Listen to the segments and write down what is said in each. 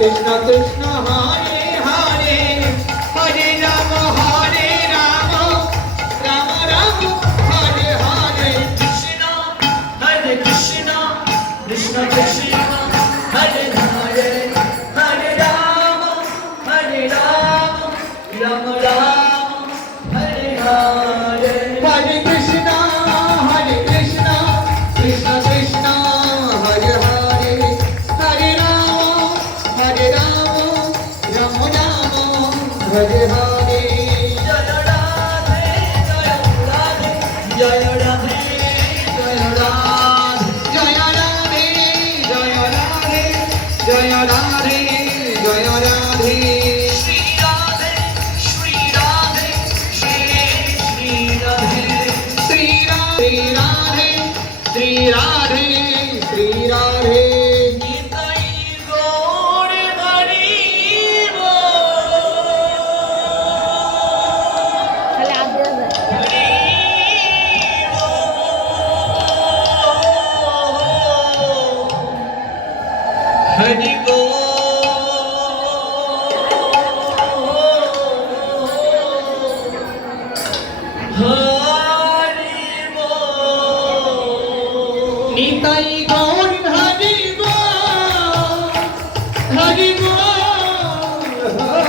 কৃষ্ণ কৃষ্ণ হরে হরে হরে রাম রাম রাম হরে হরে কৃষ্ণ কৃষ্ণ কৃষ্ণ কৃষ্ণ হরে হরে হরে রাম রাম রাম হরে হরে হরে কৃষ্ণ কৃষ্ণ কৃষ্ণ হরে হরে হরে রাম রাম রাম হরে হরে জয় রাধে জয় রাধে জয় রাধে জয় রাধে জয় রাধে জয় রাধে জয় রাধে জয় রাধে শ্রী রাধে শ্রী রাধে শ্রী রাধে শ্রী রাধে শ্রী রাধে শ্রী রাধে নিতাই গৌর হরি তাহলে আগে হরি গো হরি গো নিতাই গৌর হরি গো হরি গো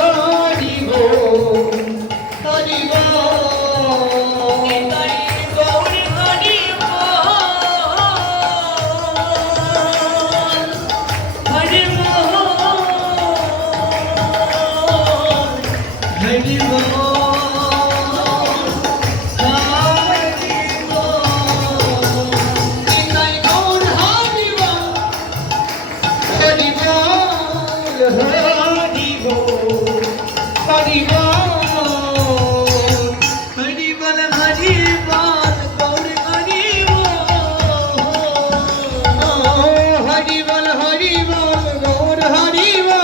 হরি গো হরি গো নিতাই গৌর হরি গো হরি গো হরি গো নিতাই গৌর হরি গো হরি গো হরি গো হরি গো হরি বল হরি বল গৌর হরি হরি বল হরি বল গৌর হরি বল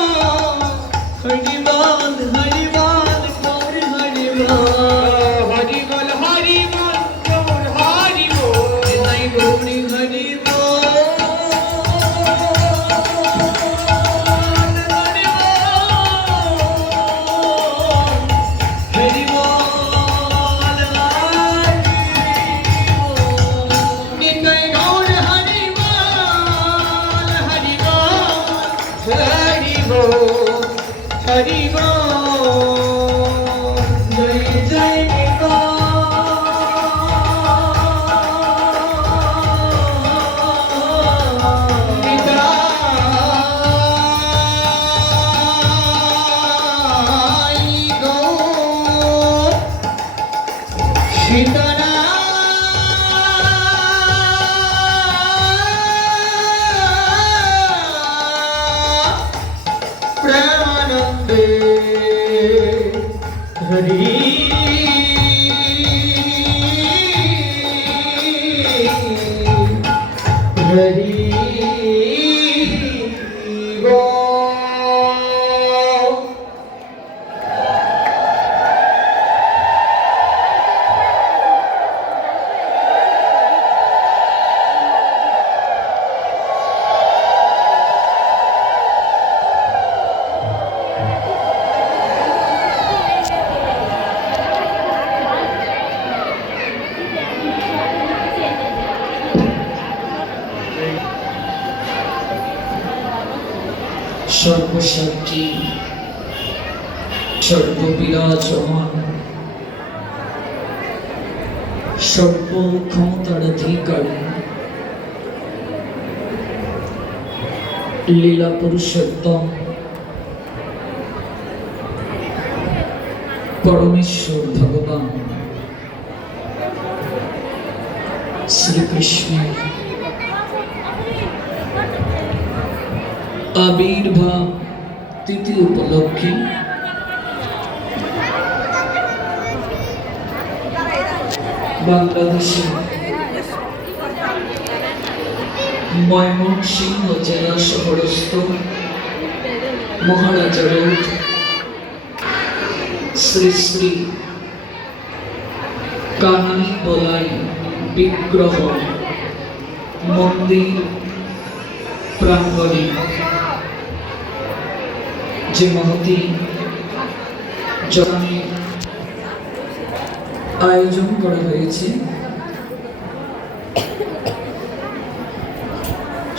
হরি বল হরি বল গৌর হরি হরি বল হরি বল গৌর হরি বল নিতাই গৌরী হরি নিতাই গৌর হরি বল হরি বল হরি বল হরি বল জয় জয় নিতাই গৌর সীতারা প্রেমানন্দে হরি হরি গো সর্বসাক্ষী সর্ববিরাজমান সর্বক্ষমতার অধিকারী লীলা পুরুষোত্তম পরমেশ্বর ভগবান শ্রীকৃষ্ণের আবির্ভাব তিথি উপলক্ষে বাংলাদেশে ময়মনসিংহ জেলা শহরস্থ মহারাজা রোড শ্রী শ্রী কানাই বলাই বিগ্রহ মন্দির প্রাঙ্গণে যে মহতি জনানে আয়োজন করা হয়েছে,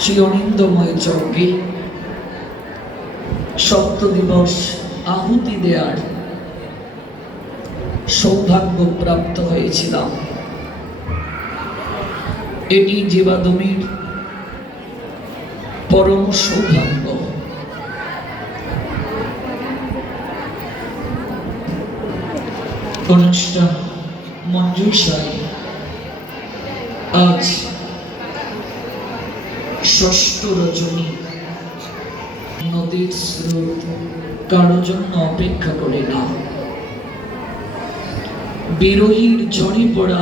শ্রী অনিন্দময় যজ্ঞে সপ্ত দিবস আহুতি দেওয়ার সৌভাগ্য প্রাপ্ত হয়েছিলাম। এটি জীবাদমির পরম সৌভাগ্য। অনুষ্ঠান মঞ্জুষায় আজ ষষ্ঠ রজনী। নদীর স্রোত কারো জন্য অপেক্ষা করে না, বিরোহীর ঝরে পড়া